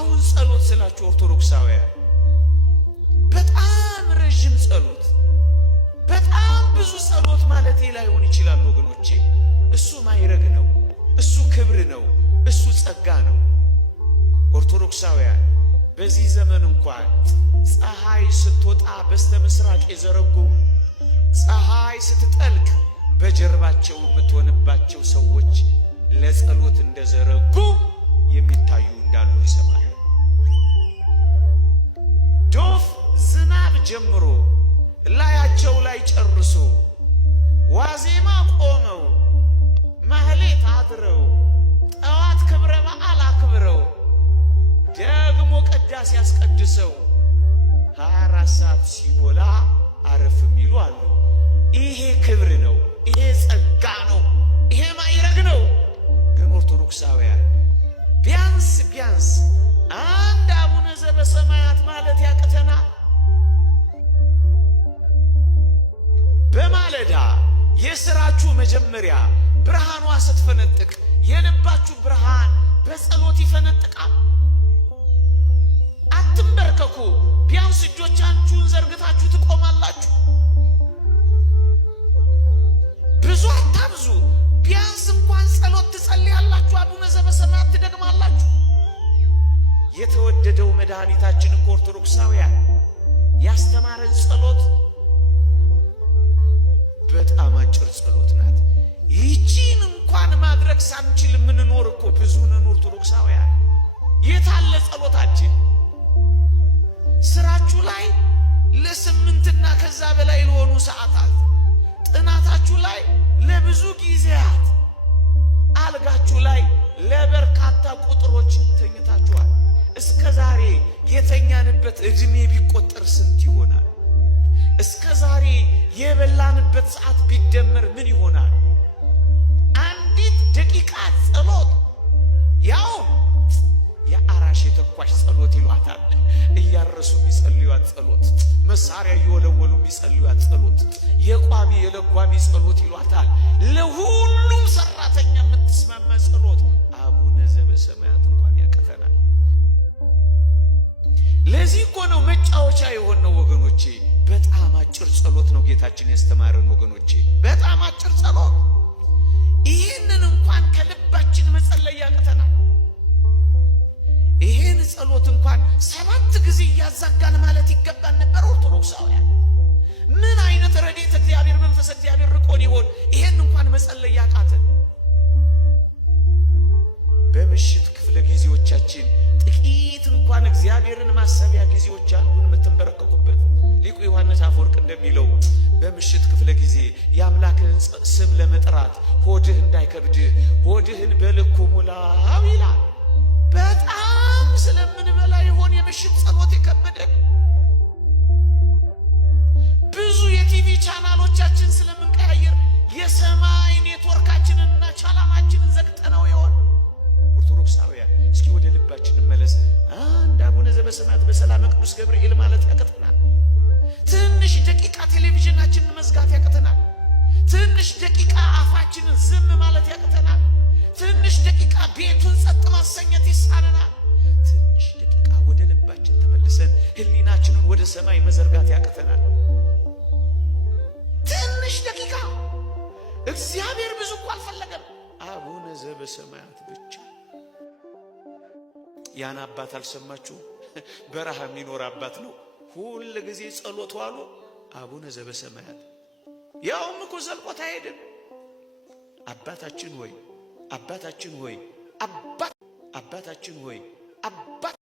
አሁን ጸሎት ስላችሁ ኦርቶዶክሳውያን በጣም ረጅም ጸሎት፣ በጣም ብዙ ጸሎት ማለት ላይሆን ይችላል ወገኖቼ። እሱ ማይረግ ነው፣ እሱ ክብር ነው፣ እሱ ጸጋ ነው። ኦርቶዶክሳውያን በዚህ ዘመን እንኳን ፀሐይ ስትወጣ በስተምስራቅ የዘረጉ ፀሐይ ስትጠልቅ በጀርባቸው የምትሆንባቸው ሰዎች ለጸሎት እንደዘረጉ የሚታዩ እንዳሉ ይሰማል። ዶፍ ዝናብ ጀምሮ ላያቸው ላይ ጨርሶ ዋዜማ ቆመው ማህሌት አድረው ጠዋት ክብረ በዓል አክብረው ደግሞ ቅዳሴ ያስቀድሰው 24 ሰዓት ሲሞላ አረፍ የሚሉ አሉ። ይሄ ክብር ነው፣ ይሄ ጸጋ ነው፣ ይሄ ማይረግ ነው። ግን ኦርቶዶክሳውያን ቢያንስ አንድ አቡነ ዘበሰማያት ማለት ያቅተናል። በማለዳ የሥራችሁ መጀመሪያ ብርሃኗ ስትፈነጥቅ የልባችሁ ብርሃን በጸሎት ይፈነጥቃል። አትንበርከኩ፣ ቢያንስ እጆቻችሁን ዘርግታችሁ ትቆማላችሁ። ብዙ አታብዙ፣ ቢያንስ እንኳን ጸሎት ትጸልያላችሁ። አቡነ ዘበሰማያት ትደግማላችሁ። የተወደደው መድኃኒታችን እኮ ኦርቶዶክሳውያን ያስተማረን ጸሎት በጣም አጭር ጸሎት ናት። ይቺን እንኳን ማድረግ ሳንችል የምንኖር እኮ ብዙ ነን ኦርቶዶክሳውያን። የታለ ጸሎታችን? ስራችሁ ላይ ለስምንትና ከዛ በላይ ለሆኑ ሰዓታት፣ ጥናታችሁ ላይ ለብዙ ጊዜያት፣ አልጋችሁ ላይ ለበርካታ ቁጥሮች ተኝታችኋል። እስከ ዛሬ የተኛንበት እድሜ ቢቆጠር ስንት ይሆናል? እስከ ዛሬ የበላንበት ሰዓት ቢደመር ምን ይሆናል? አንዲት ደቂቃ ጸሎት፣ ያው የአራሽ የተኳሽ ጸሎት ይሏታል። እያረሱ የሚጸልዩት ጸሎት፣ መሳሪያ እየወለወሉ የሚጸልዩት ጸሎት፣ የቋሚ የለጓሚ ጸሎት ይሏታል። ለሁሉም ሰራተኛ የምትስማማ ጸሎት አቡነ ዘበሰማያት እንኳን ያቅተናል። ለዚህ እኮ ነው መጫወቻ የሆነው ወገኖቼ። በጣም አጭር ጸሎት ነው ጌታችን ያስተማረን ወገኖቼ፣ በጣም አጭር ጸሎት። ይህንን እንኳን ከልባችን መጸለይ ያቅተናል። ይህን ጸሎት እንኳን 7 ጊዜ እያዛጋን ማለት ይገባን ነበር ኦርቶዶክሳውያን። ምን አይነት ረድኤተ እግዚአብሔር መንፈስ እግዚአብሔር ርቆን ይሆን ይሄን እንኳን መጸለይ ያቃተን? በምሽት ክፍለ ጊዜዎቻችን ጥቂት እንኳን እግዚአብሔርን ማሰቢያ ጊዜዎች አሉን የምትንበረከኩበት። ሊቁ ዮሐንስ አፈወርቅ እንደሚለው በምሽት ክፍለ ጊዜ የአምላክህን ስም ለመጥራት ሆድህ እንዳይከብድህ ሆድህን በልኩ ሙላው ይላል። በጣም ስለምንበላ ይሆን የምሽት ጸሎት የከበደን? ብዙ የቲቪ ቻናሎቻችን ስለምንቀያየር የሰማይ ኔትወርካችንንና ቻናላችንን ዘግተነው ይሆን? ኦርቶዶክሳውያን እስኪ ወደ ልባችን እንመለስ። አንድ አቡነ ዘበሰማያት በሰላመ ቅዱስ ገብርኤል ማለት ያቅተናል። ትንሽ ደቂቃ ቴሌቪዥናችንን መዝጋት ያቅተናል። ትንሽ ደቂቃ አፋችንን ዝም ማለት ያቅተናል። ትንሽ ደቂቃ ቤቱን ጸጥ ማሰኘት ይሳነናል። ትንሽ ደቂቃ ወደ ልባችን ተመልሰን ህሊናችንን ወደ ሰማይ መዘርጋት ያቅተናል። ትንሽ ደቂቃ እግዚአብሔር ብዙ እኮ አልፈለገም፣ አቡነ ዘበሰማያት ብቻ። ያን አባት አልሰማችሁ? በረሃ የሚኖር አባት ነው። ሁል ጊዜ ጸሎቱ አሉ አቡነ ዘበሰማያት። ያውም እኮ ዘልቆት አይሄድም። አባታችን ሆይ አባታችን ሆይ አባታችን ሆይ አባት